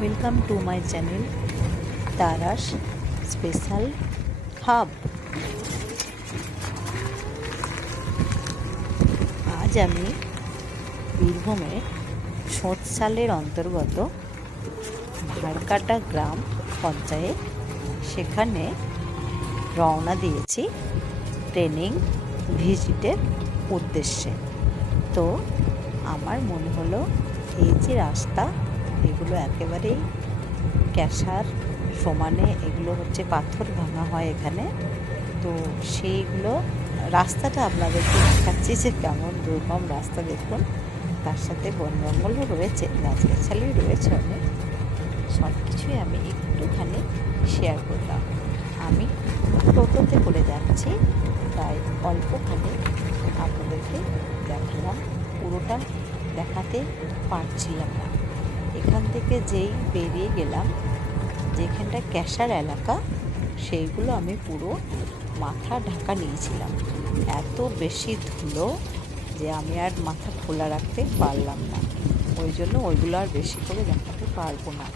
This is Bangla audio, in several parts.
Welcome to my channel Tarash special hub. আজ আমি বীরভূমের সোঁতশালের অন্তর্গত ভারকাটা গ্রাম পঞ্চায়েত সেখানে রওনা দিয়েছি ট্রেনিং ভিজিটের উদ্দেশ্যে। তো আমার মনে হলো এই যে রাস্তা, এগুলো একেবারেই ক্যাশার সমানে, এগুলো হচ্ছে পাথর ভাঙা হয় এখানে। তো সেইগুলো রাস্তাটা আপনাদেরকে দেখাচ্ছি যে কেমন দুর্গম রাস্তা দেখুন। তার সাথে বন জঙ্গলও রয়েছে, গাছগাছালি রয়েছে অনেক। সব কিছুই আমি একটুখানি শেয়ার করলাম। আমি টোটোতে করে যাচ্ছি, তাই অল্পখানি আপনাদেরকে দেখালাম, পুরোটা দেখাতে পারছিলাম না। এখান থেকে যেই বেরিয়ে গেলাম, যেখানটা ক্যাশার এলাকা, সেইগুলো আমি পুরো মাথা ঢাকা নিয়েছিলাম। এত বেশি ধুলো যে আমি আর মাথা খোলা রাখতে পারলাম না, ওই জন্য ওইগুলো আর বেশি করে দেখাতে পারবো না,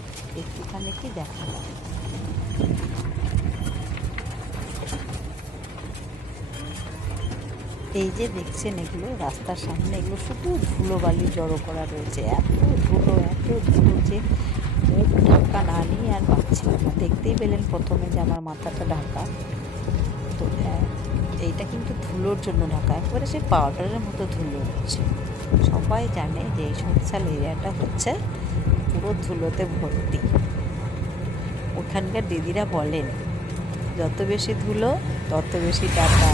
একটুখানি কি দেখালাম। এই যে দেখছেন, এগুলো রাস্তার সামনে, এগুলো শুধু ধুলো বালি জড়ো করা রয়েছে। এত ধুলো যে মুখ ঢাকা না নিয়ে আর পাচ্ছিলাম না। দেখতেই পেলেন প্রথমে যে আমার মাথাটা ঢাকা, তো এইটা কিন্তু ধুলোর জন্য ঢাকা, একেবারে সে পাউডারের মতো ধুলো হচ্ছে। সবাই জানে যে এই সোঁতশাল এরিয়াটা হচ্ছে পুরো ধুলোতে ভর্তি। ওখানকার দিদিরা বলেন, যত বেশি ধুলো তত বেশি টাকা।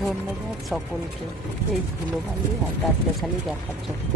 ধন্যবাদ সকলকে এই ধুলোবালি আর গাছগাছালি দেখার জন্য।